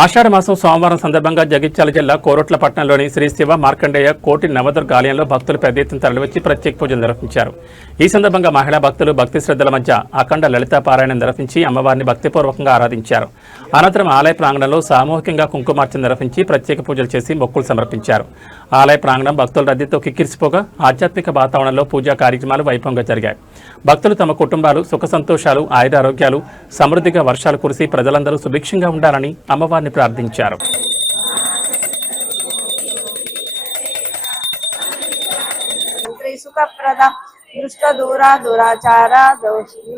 ఆషాఢ మాసం సోమవారం సందర్భంగా జగిత్యాల జిల్లా కోరుట్ల పట్టణంలోని శ్రీ శివ మార్కండేయ కోటి నవదుర్గ ఆలయంలో భక్తులు పెద్ద ఎత్తున తరలివచ్చి ప్రత్యేక పూజలు నిర్వహించారు। ఈ సందర్భంగా మహిళా భక్తులు భక్తి శ్రద్ధల మధ్య అఖండ లలితా పారాయణం నిర్వహించి అమ్మవారిని భక్తిపూర్వకంగా ఆరాధించారు। అనంతరం ఆలయ ప్రాంగణంలో సామూహికంగా కుంకుమార్చన నిర్వహించి ప్రత్యేక పూజలు చేసి మొక్కులు సమర్పించారు। ఆలయ ప్రాంగణం భక్తుల రద్దీతో కిక్కిరిసిపోగా ఆధ్యాత్మిక వాతావరణంలో పూజా కార్యక్రమాలు వైభవంగా జరిగాయి। భక్తులు తమ కుటుంబాలు సుఖ సంతోషాలు ఆయురారోగ్యాలు సమృద్ధిగా వర్షాలు కురిసి ప్రజలందరూ సుభిక్షంగా ఉండాలని అమ్మవారిని ప్రార్థించారు। సుఖప్రద దృష్ట దూరా దురాచార దోషిని